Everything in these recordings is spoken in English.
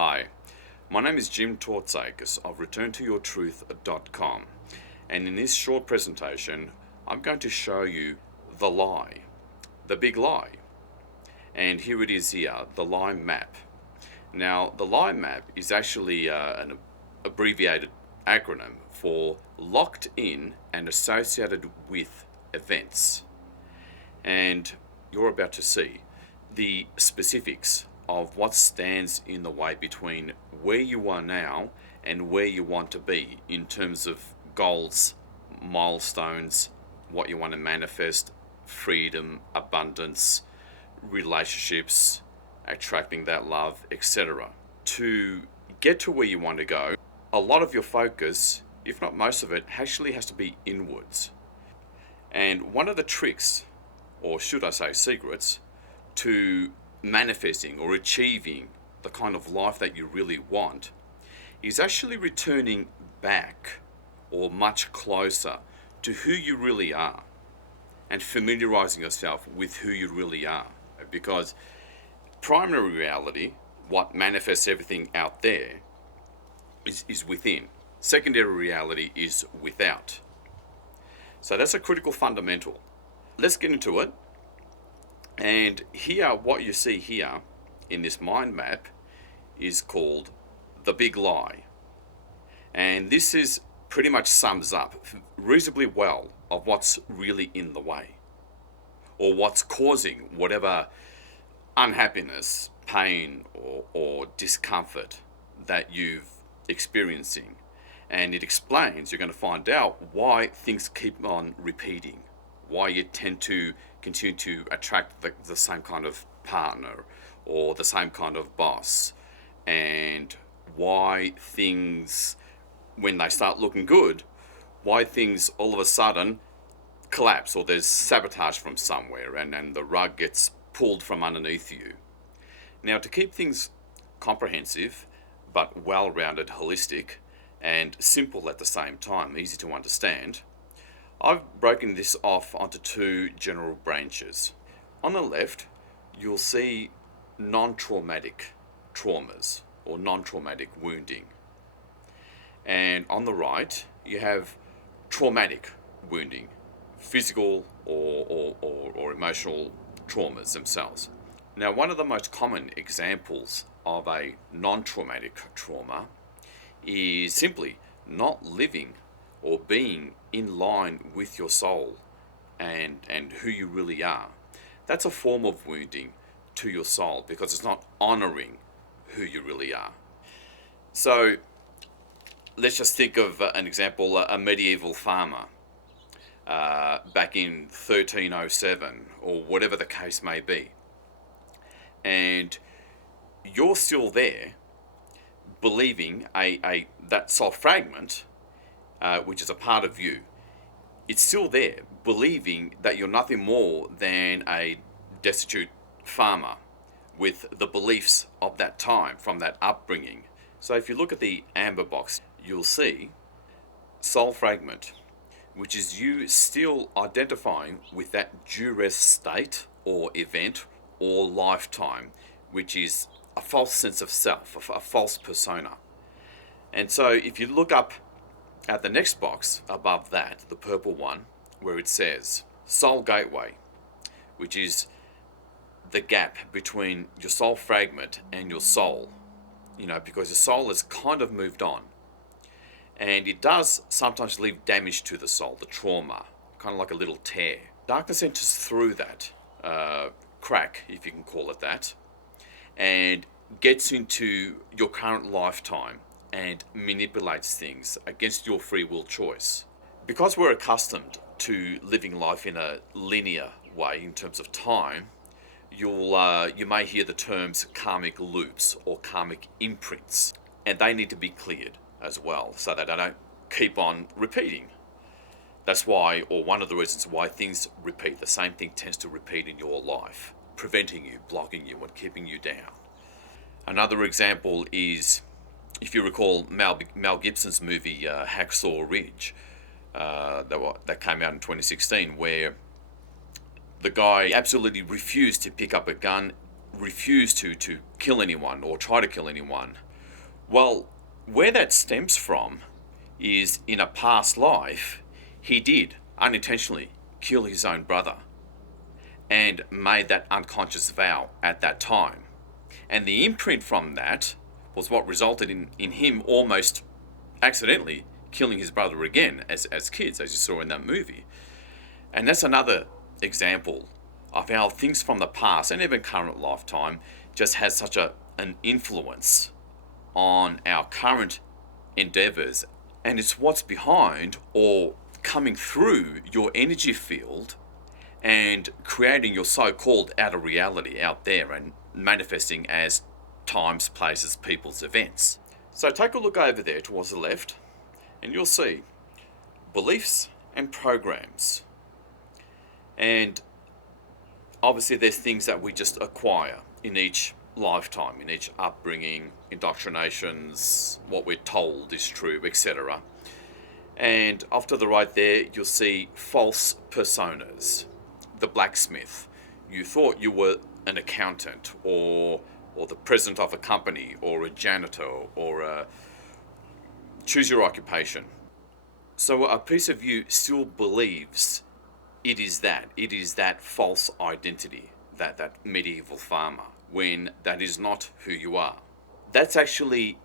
Hi, my name is Jim Tortzakis of ReturnToYourTruth.com, and in this short presentation I'm going to show you the lie, the big lie. And here it is here, the L.I.E Map. Now, the L.I.E Map is actually an abbreviated acronym for locked in and associated with events. And you're about to see the specifics of what stands in the way between where you are now and where you want to be in terms of goals, milestones, what you want to manifest, freedom, abundance, relationships, attracting that love, etc. To get to where you want to go, a lot of your focus, if not most of it, actually has to be inwards. And one of the tricks, or should I say secrets, to manifesting or achieving the kind of life that you really want is actually returning back or much closer to who you really are and familiarizing yourself with who you really are. Because primary reality, what manifests everything out there, is within. Secondary reality is without. So that's a critical fundamental. Let's get into it. And here, what you see here in this mind map is called the big lie. And this is pretty much sums up reasonably well of what's really in the way, or what's causing whatever unhappiness, pain, or discomfort that you've experiencing. And it explains, you're going to find out why things keep on repeating, why you tend to continue to attract the same kind of partner or the same kind of boss, and why things, when they start looking good, why things all of a sudden collapse, or there's sabotage from somewhere and the rug gets pulled from underneath you. Now, to keep things comprehensive but well-rounded, holistic, and simple at the same time, easy to understand, I've broken this off onto two general branches. On the left, you'll see non-traumatic traumas or non-traumatic wounding. And on the right, you have traumatic wounding, physical or emotional traumas themselves. Now, one of the most common examples of a non-traumatic trauma is simply not living or being in line with your soul and who you really are. That's a form of wounding to your soul because it's not honoring who you really are. So let's just think of an example, a medieval farmer back in 1307 or whatever the case may be. And you're still there believing that soul fragment, which is a part of you, it's still there, believing that you're nothing more than a destitute farmer with the beliefs of that time, from that upbringing. So if you look at the amber box, you'll see soul fragment, which is you still identifying with that duress state or event or lifetime, which is a false sense of self, a false persona. And so if you look up at the next box above that, the purple one, where it says soul gateway, which is the gap between your soul fragment and your soul, because your soul has kind of moved on. And it does sometimes leave damage to the soul, the trauma, kind of like a little tear. Darkness enters through that crack, if you can call it that, and gets into your current lifetime and manipulates things against your free will choice. Because we're accustomed to living life in a linear way in terms of time, you may hear the terms karmic loops or karmic imprints, and they need to be cleared as well so that they don't keep on repeating. That's why, or one of the reasons why things repeat, the same thing tends to repeat in your life, preventing you, blocking you, and keeping you down. Another example is, if you recall Mel Gibson's movie Hacksaw Ridge, that came out in 2016, where the guy absolutely refused to pick up a gun, refused to kill anyone or try to kill anyone Well, where that stems from is in a past life, he did unintentionally kill his own brother and made that unconscious vow at that time. And the imprint from that was what resulted in him almost accidentally killing his brother again as kids, as you saw in that movie. And that's another example of how things from the past and even current lifetime just has such an influence on our current endeavors. And it's what's behind or coming through your energy field and creating your so-called outer reality out there and manifesting as times, places, peoples, events. So take a look over there towards the left and you'll see beliefs and programs. And obviously there's things that we just acquire in each lifetime, in each upbringing, indoctrinations, what we're told is true, etc. And off to the right there, you'll see false personas. The blacksmith. You thought you were an accountant or the president of a company or a janitor or a choose your occupation. So a piece of you still believes it is that false identity, that medieval farmer, when that is not who you are. That's actually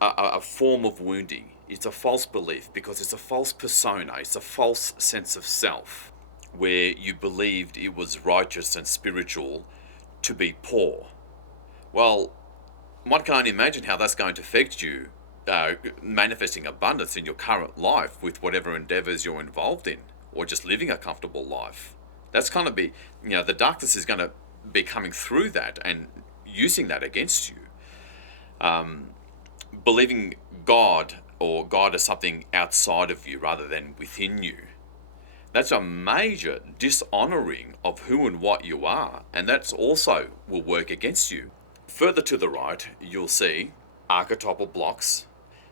a form of wounding. It's a false belief because it's a false persona, it's a false sense of self, where you believed it was righteous and spiritual to be poor. Well, one can only imagine how that's going to affect you manifesting abundance in your current life with whatever endeavors you're involved in, or just living a comfortable life. That's going to be, the darkness is going to be coming through that and using that against you. Believing God or God as something outside of you rather than within you. That's a major dishonoring of who and what you are, and that's also will work against you. Further to the right, you'll see archetypal blocks,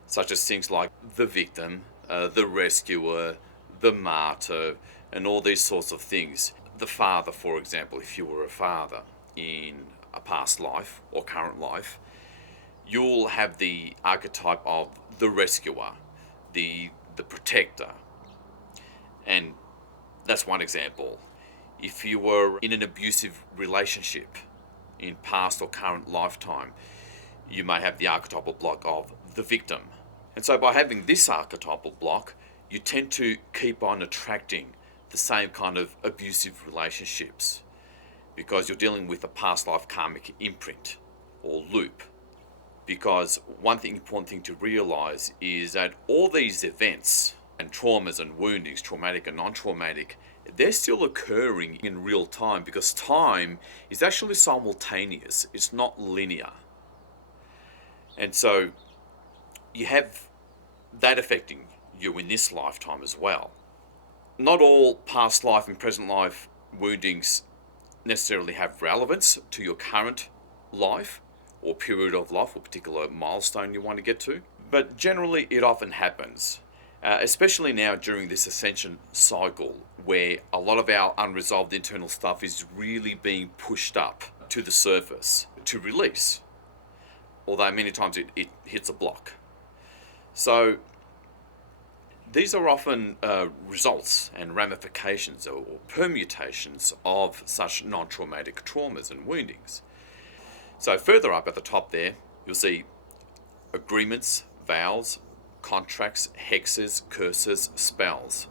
such as things like the victim, the rescuer, the martyr, and all these sorts of things. The father, for example, if you were a father in a past life or current life, you'll have the archetype of the rescuer, the protector. And that's one example. If you were in an abusive relationship in past or current lifetime, you may have the archetypal block of the victim. And so by having this archetypal block, you tend to keep on attracting the same kind of abusive relationships because you're dealing with a past life karmic imprint or loop. Because one important thing to realize is that all these events and traumas and woundings, traumatic and non-traumatic, they're still occurring in real time because time is actually simultaneous. It's not linear. And so you have that affecting you in this lifetime as well. Not all past life and present life woundings necessarily have relevance to your current life or period of life or particular milestone you want to get to. But generally it often happens, especially now during this ascension cycle where a lot of our unresolved internal stuff is really being pushed up to the surface to release, although many times it hits a block. So these are often results and ramifications or permutations of such non-traumatic traumas and woundings. So further up at the top there, you'll see agreements, vows, contracts, hexes, curses, spells.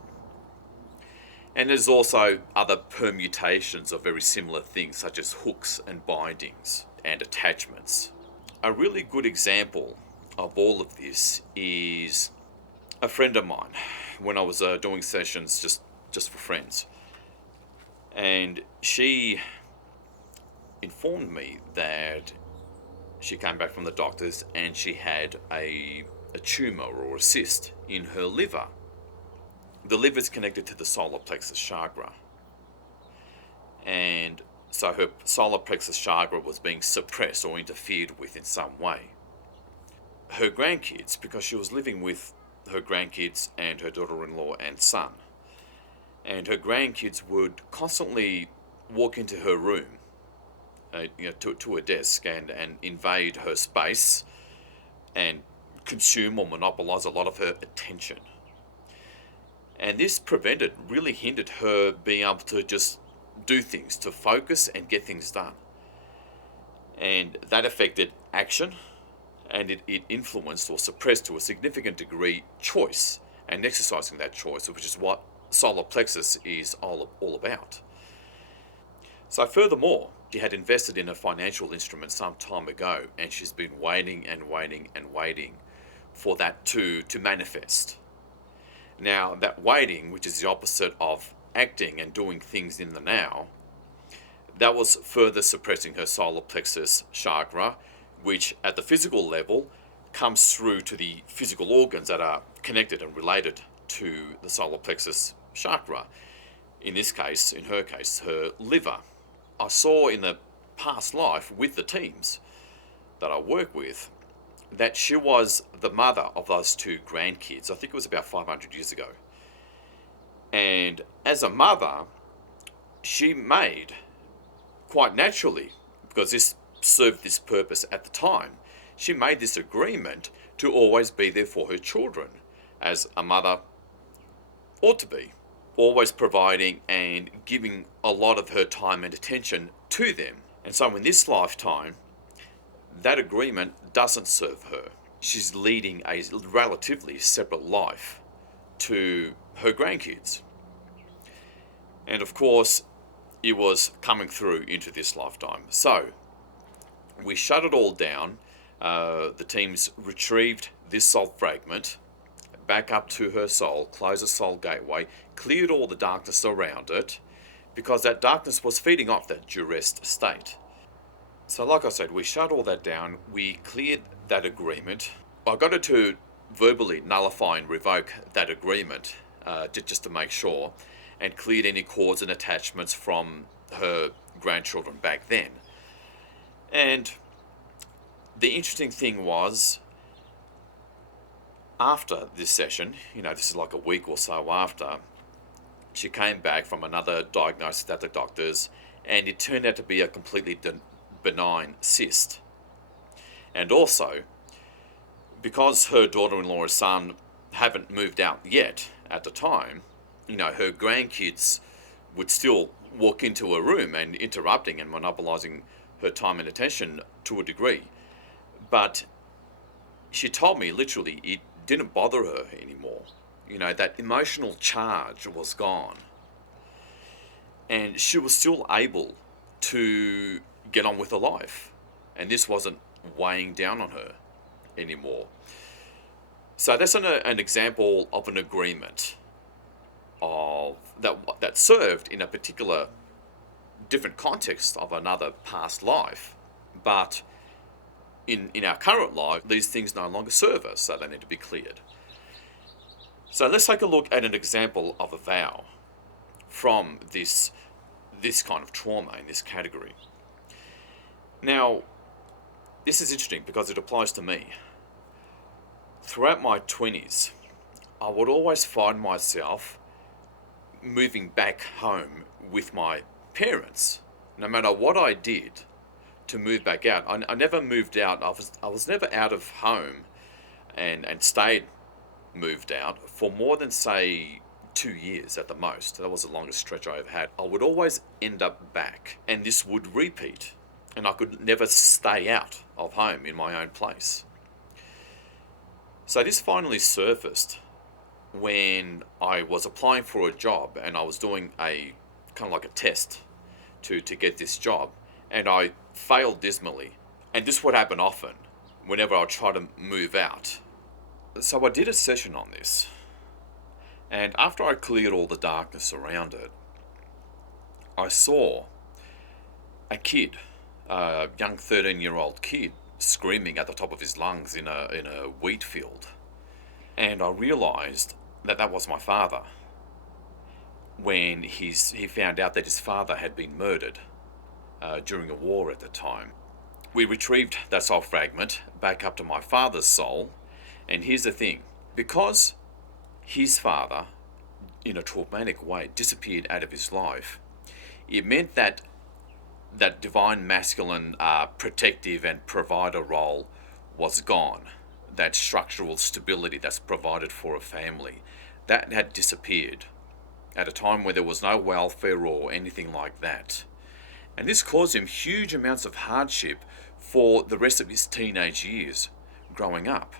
And there's also other permutations of very similar things such as hooks and bindings and attachments. A really good example of all of this is a friend of mine when I was doing sessions just for friends. And she informed me that she came back from the doctors and she had a tumor or a cyst in her liver. The liver is connected to the solar plexus chakra. And so her solar plexus chakra was being suppressed or interfered with in some way. Her grandkids, because she was living with her grandkids and her daughter-in-law and son, and her grandkids would constantly walk into her room, to a desk and invade her space, and consume or monopolize a lot of her attention. And this really hindered her being able to just do things, to focus and get things done. And that affected action, and it influenced or suppressed to a significant degree choice and exercising that choice, which is what solar plexus is all about. So furthermore, she had invested in a financial instrument some time ago, and she's been waiting and waiting and waiting for that to manifest. Now, that waiting, which is the opposite of acting and doing things in the now, that was further suppressing her solar plexus chakra, which at the physical level comes through to the physical organs that are connected and related to the solar plexus chakra. In her case, her liver. I saw in the past life with the teams that I work with that she was the mother of those two grandkids. I think it was about 500 years ago. And as a mother, she made, quite naturally, because this served this purpose at the time, she made this agreement to always be there for her children, as a mother ought to be, always providing and giving a lot of her time and attention to them. And so in this lifetime, that agreement doesn't serve her. She's leading a relatively separate life to her grandkids. And of course, it was coming through into this lifetime. So we shut it all down. The teams retrieved this soul fragment back up to her soul, closed the soul gateway, cleared all the darkness around it, because that darkness was feeding off that duressed state. So like I said, we shut all that down, we cleared that agreement. I got her to verbally nullify and revoke that agreement, just to make sure, and cleared any cords and attachments from her grandchildren back then. And the interesting thing was, after this session, this is like a week or so after, she came back from another diagnosis at the doctors, and it turned out to be a completely benign cyst. And also, because her daughter-in-law and son haven't moved out yet at the time, her grandkids would still walk into a room and interrupting and monopolizing her time and attention to a degree. But she told me literally it didn't bother her anymore. That emotional charge was gone. And she was still able to get on with her life. And this wasn't weighing down on her anymore. So that's an example of an agreement of that served in a particular different context of another past life. But in our current life, these things no longer serve us, so they need to be cleared. So let's take a look at an example of a vow from this kind of trauma in this category. Now, this is interesting because it applies to me. Throughout my 20s, I would always find myself moving back home with my parents. No matter what I did to move back out, I never moved out. I was never out of home and stayed moved out for more than, say, 2 years at the most. That was the longest stretch I ever had. I would always end up back, and this would repeat, and I could never stay out of home in my own place. So this finally surfaced when I was applying for a job, and I was doing a kind of like a test to get this job, and I failed dismally. And this would happen often whenever I try to move out. So I did a session on this, and after I cleared all the darkness around it, I saw a kid, a young 13-year-old kid, screaming at the top of his lungs in a wheat field. And I realized that was my father, when he found out that his father had been murdered during a war at the time. We retrieved that soul fragment back up to my father's soul. And here's the thing, because his father, in a traumatic way, disappeared out of his life, it meant that divine masculine protective and provider role was gone. that structural stability that's provided for a family, that had disappeared at a time where there was no welfare or anything like that. And this caused him huge amounts of hardship for the rest of his teenage years growing up.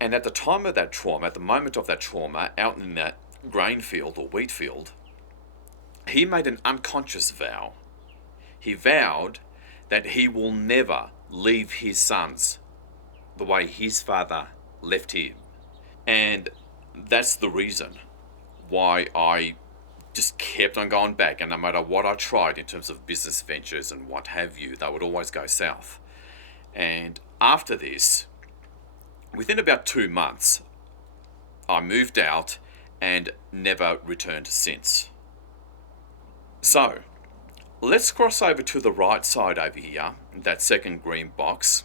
And at the time of that trauma, at the moment of that trauma, out in that grain field or wheat field, he made an unconscious vow. He vowed that he will never leave his sons the way his father left him. And that's the reason why I just kept on going back, and no matter what I tried in terms of business ventures and what have you, they would always go south. And after this, within about 2 months, I moved out and never returned since. So, let's cross over to the right side over here, that second green box,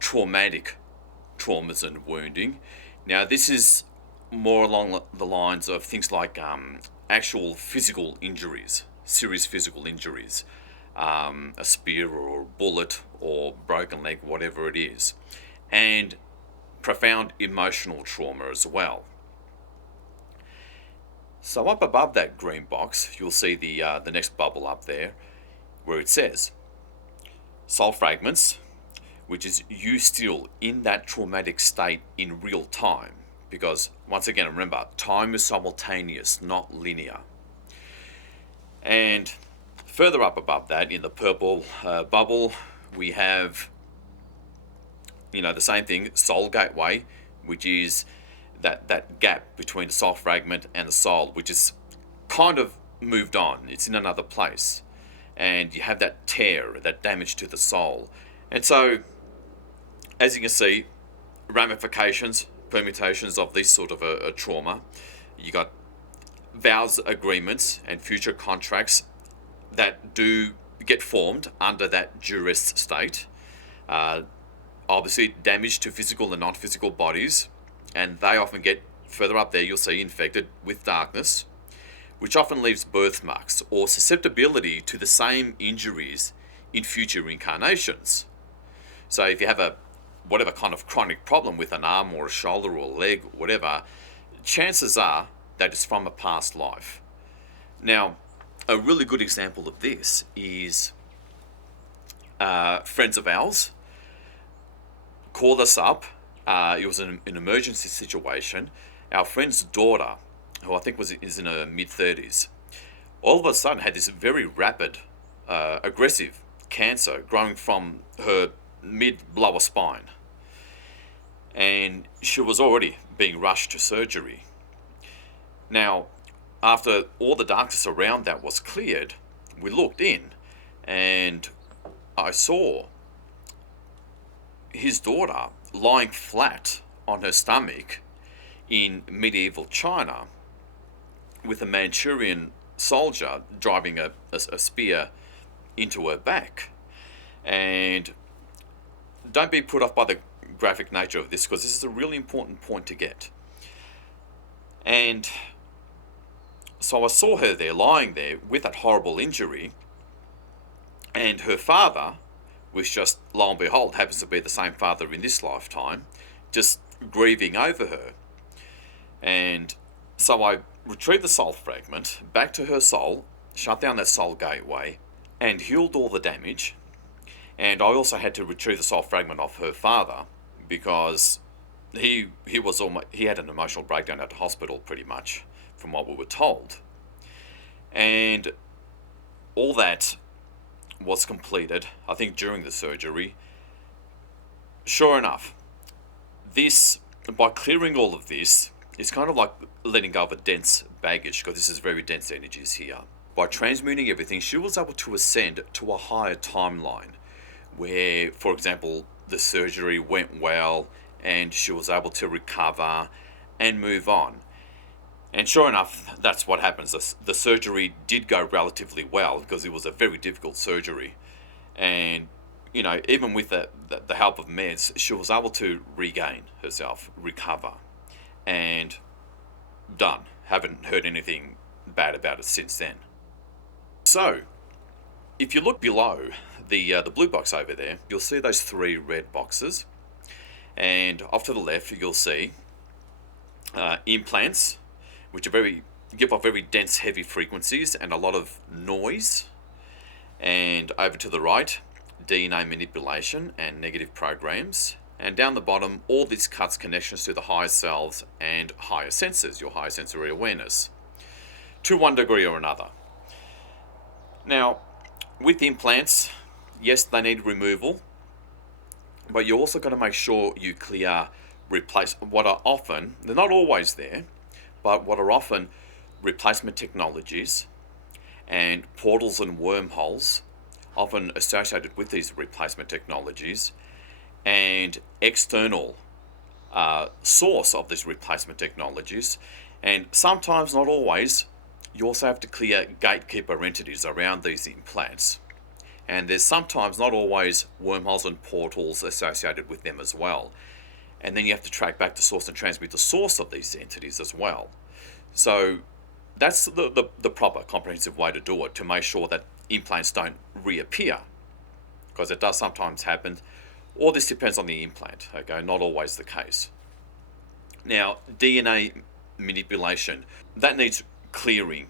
traumatic traumas and wounding. Now, this is more along the lines of things like actual physical injuries, serious physical injuries, a spear or a bullet or broken leg, whatever it is, and profound emotional trauma as well. So up above that green box, you'll see the next bubble up there, where it says soul fragments, which is you still in that traumatic state in real time. Because, once again, remember, time is simultaneous, not linear. And further up above that, in the purple bubble, we have, the same thing, soul gateway, which is that gap between the soul fragment and the soul, which is kind of moved on. It's in another place. And you have that tear, that damage to the soul. And so, as you can see, ramifications, permutations of this sort of a trauma. You got vows, agreements, and future contracts that do get formed under that duress state. Obviously, damage to physical and non-physical bodies, and they often get further up there. You'll see infected with darkness, which often leaves birthmarks or susceptibility to the same injuries in future incarnations. So, if you have whatever kind of chronic problem with an arm or a shoulder or a leg, whatever, chances are that it's from a past life. Now, a really good example of this is friends of ours called us up. It was an emergency situation. Our friend's daughter, who I think is in her mid-30s, all of a sudden had this very rapid, aggressive cancer growing from her mid-lower spine. And she was already being rushed to surgery. Now, after all the darkness around that was cleared, we looked in and I saw his daughter lying flat on her stomach in medieval China with a Manchurian soldier driving a spear into her back. And don't be put off by the graphic nature of this, because this is a really important point to get. And so I saw her there, lying there with that horrible injury, and her father, which just, lo and behold, happens to be the same father in this lifetime, just grieving over her. And so I retrieved the soul fragment back to her soul, shut down that soul gateway, and healed all the damage. And I also had to retrieve the soul fragment of her father, because he had an emotional breakdown at the hospital, pretty much, from what we were told. And all that was completed, I think, during the surgery. Sure enough, by clearing all of this, it's kind of like letting go of a dense baggage, because this is very dense energies here. By transmuting everything, she was able to ascend to a higher timeline, where, for example, the surgery went well and she was able to recover and move on. And sure enough, that's what happens. The surgery did go relatively well, because it was a very difficult surgery. And, even with the help of meds, she was able to regain herself, recover, and done. Haven't heard anything bad about it since then. So, if you look below the blue box over there, you'll see those 3 red boxes. And off to the left, you'll see implants, which give off very dense, heavy frequencies and a lot of noise. And over to the right, DNA manipulation and negative programs. And down the bottom, all this cuts connections to the higher selves and higher senses, your higher sensory awareness, to one degree or another. Now, with implants, yes, they need removal, but you're also going to make sure you replace what are often, they're not always there, but what are often replacement technologies and portals and wormholes, often associated with these replacement technologies, and external source of these replacement technologies. And sometimes, not always, you also have to clear gatekeeper entities around these implants. And there's sometimes, not always, wormholes and portals associated with them as well. And then you have to track back to source and transmute the source of these entities as well. So that's the proper comprehensive way to do it, to make sure that implants don't reappear, because it does sometimes happen. All this depends on the implant, okay? Not always the case. Now, DNA manipulation, that needs clearing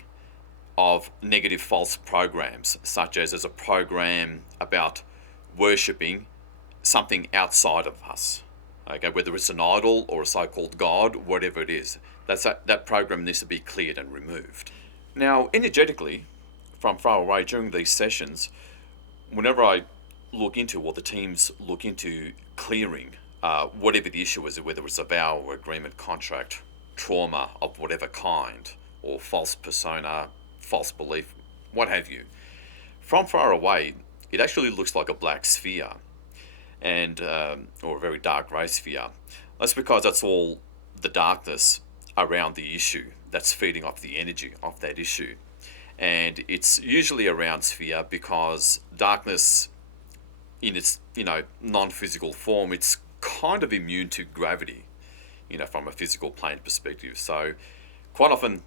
of negative false programs, such as a program about worshipping something outside of us, okay? Whether it's an idol or a so-called God, whatever it is, that program needs to be cleared and removed. Now, energetically, from far away during these sessions, whenever I look into, or the teams look into clearing whatever the issue is, whether it's a vow or agreement, contract, trauma of whatever kind, or false persona, false belief, what have you, from far away, it actually looks like a black sphere, and or a very dark grey sphere. That's because that's all the darkness around the issue that's feeding off the energy of that issue. And it's usually a round sphere because darkness, in its non-physical form, it's kind of immune to gravity, from a physical plane perspective. So quite often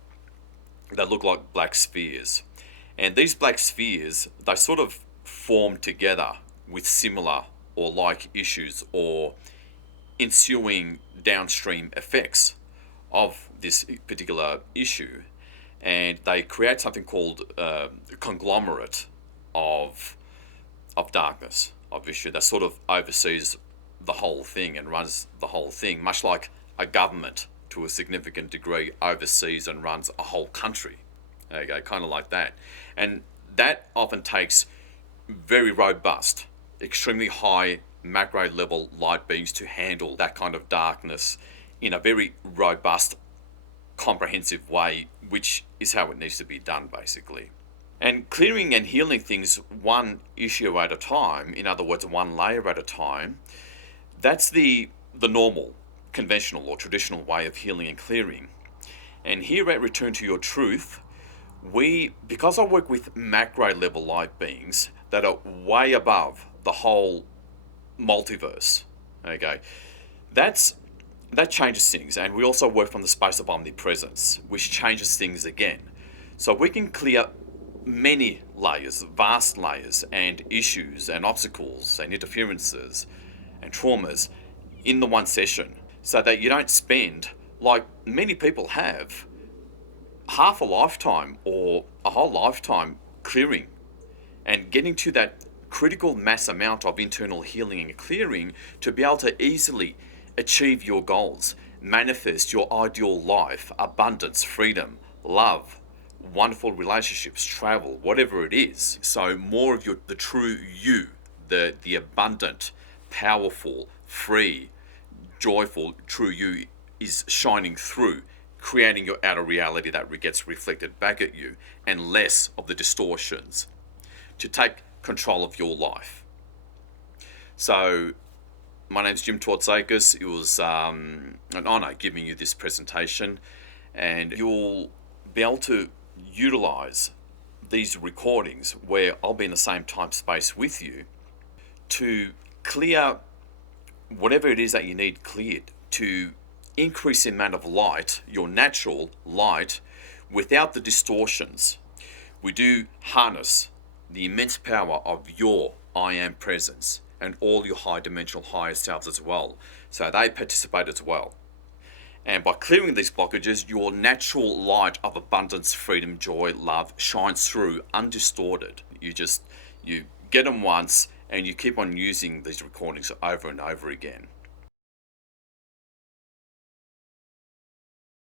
they look like black spheres, and these black spheres, they sort of form together with similar or like issues or ensuing downstream effects of this particular issue, and they create something called a conglomerate of darkness, of issue, that sort of oversees the whole thing and runs the whole thing, much like a government to a significant degree oversees and runs a whole country. Okay, kind of like that. And that often takes very robust, extremely high macro level light beings to handle that kind of darkness in a very robust, comprehensive way, which is how it needs to be done, basically. And clearing and healing things one issue at a time, in other words, one layer at a time, that's the normal, conventional or traditional way of healing and clearing. And here at Return to Your Truth, because I work with macro level light beings that are way above the whole multiverse, okay, that changes things. And we also work from the space of omnipresence, which changes things again. So we can clear many layers, vast layers, and issues and obstacles and interferences and traumas in the one session, so that you don't spend, like many people have, half a lifetime or a whole lifetime clearing and getting to that critical mass amount of internal healing and clearing to be able to easily achieve your goals, manifest your ideal life, abundance, freedom, love, wonderful relationships, travel, whatever it is. So more of the true you, the abundant, powerful, free, joyful, true you is shining through, creating your outer reality that gets reflected back at you, and less of the distortions, to take control of your life. So my name's Jim Twartzakis. It was an honor giving you this presentation, and you'll be able to utilize these recordings where I'll be in the same time space with you to clear whatever it is that you need cleared, to increase the amount of light, your natural light, without the distortions. We do harness the immense power of your I am presence, and all your high dimensional higher selves as well. So they participate as well. And by clearing these blockages, your natural light of abundance, freedom, joy, love shines through undistorted. You get them once and you keep on using these recordings over and over again.